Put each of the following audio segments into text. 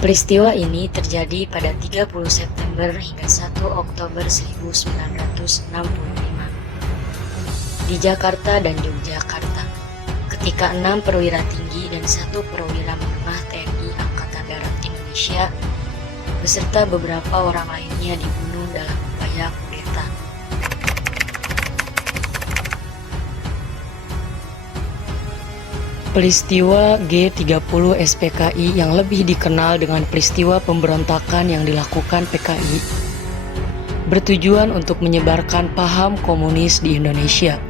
Peristiwa ini terjadi pada 30 September hingga 1 Oktober 1965 di Jakarta dan Yogyakarta, ketika 6 perwira tinggi dan 1 perwira menengah TNI Angkatan Darat Indonesia beserta beberapa orang lainnya dibunuh dalam upaya kudeta. Peristiwa G30 SPKI yang lebih dikenal dengan peristiwa pemberontakan yang dilakukan PKI bertujuan untuk menyebarkan paham komunis di Indonesia.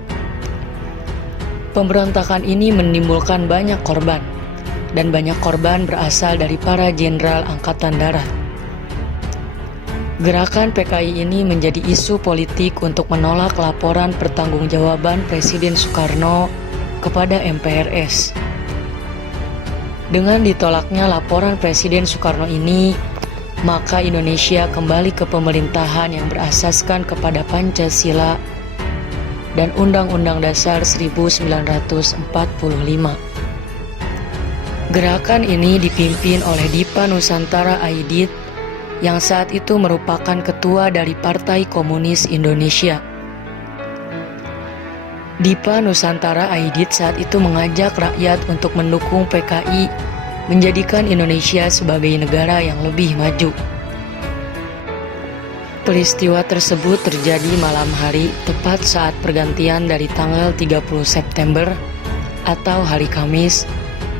Pemberontakan ini menimbulkan banyak korban, dan banyak korban berasal dari para jenderal Angkatan Darat. Gerakan PKI ini menjadi isu politik untuk menolak laporan pertanggungjawaban Presiden Soekarno kepada MPRS. Dengan ditolaknya laporan Presiden Soekarno ini, maka Indonesia kembali ke pemerintahan yang berasaskan kepada Pancasila dan Undang-Undang Dasar 1945. Gerakan ini dipimpin oleh Dipa Nusantara Aidit yang saat itu merupakan ketua dari Partai Komunis Indonesia. Dipa Nusantara Aidit saat itu mengajak rakyat untuk mendukung PKI menjadikan Indonesia sebagai negara yang lebih maju. Peristiwa tersebut terjadi malam hari tepat saat pergantian dari tanggal 30 September atau hari Kamis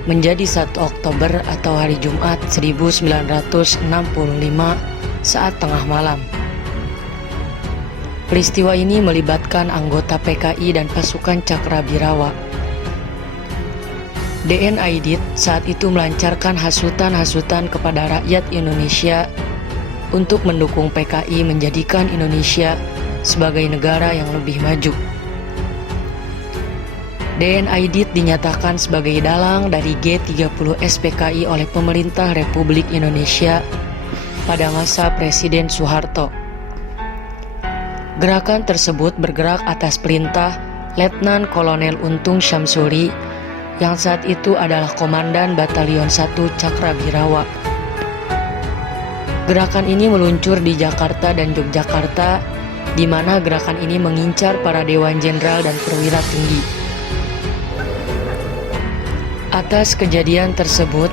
menjadi 1 Oktober atau hari Jumat 1965 saat tengah malam. Peristiwa ini melibatkan anggota PKI dan pasukan Cakrabirawa. DN Aidit saat itu melancarkan hasutan-hasutan kepada rakyat Indonesia untuk mendukung PKI menjadikan Indonesia sebagai negara yang lebih maju. DN Aidit dinyatakan sebagai dalang dari G30 SPKI oleh pemerintah Republik Indonesia pada masa Presiden Soeharto. Gerakan tersebut bergerak atas perintah Letnan Kolonel Untung Syamsuri yang saat itu adalah Komandan Batalion 1 Cakrabirawa. Gerakan ini meluncur di Jakarta dan Yogyakarta, di mana gerakan ini mengincar para dewan jenderal dan perwira tinggi. Atas kejadian tersebut,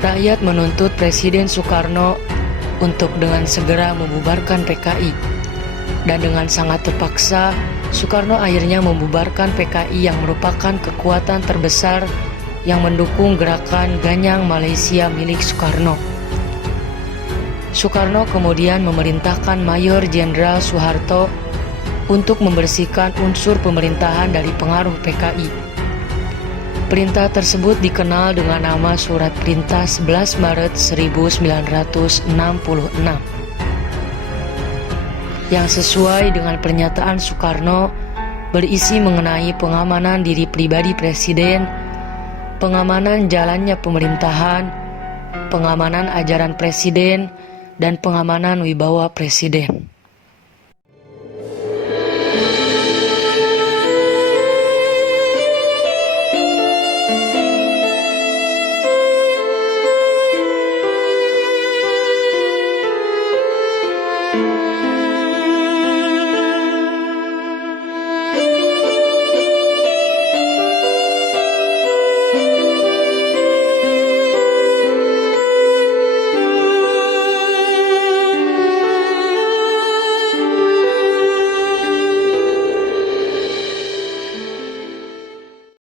rakyat menuntut Presiden Soekarno untuk dengan segera membubarkan PKI. Dan dengan sangat terpaksa, Soekarno akhirnya membubarkan PKI yang merupakan kekuatan terbesar yang mendukung gerakan Ganyang Malaysia milik Soekarno. Soekarno kemudian memerintahkan Mayor Jenderal Soeharto untuk membersihkan unsur pemerintahan dari pengaruh PKI. Perintah tersebut dikenal dengan nama Surat Perintah 11 Maret 1966. Yang sesuai dengan pernyataan Soekarno berisi mengenai pengamanan diri pribadi Presiden, pengamanan jalannya pemerintahan, pengamanan ajaran Presiden, dan pengamanan wibawa Presiden.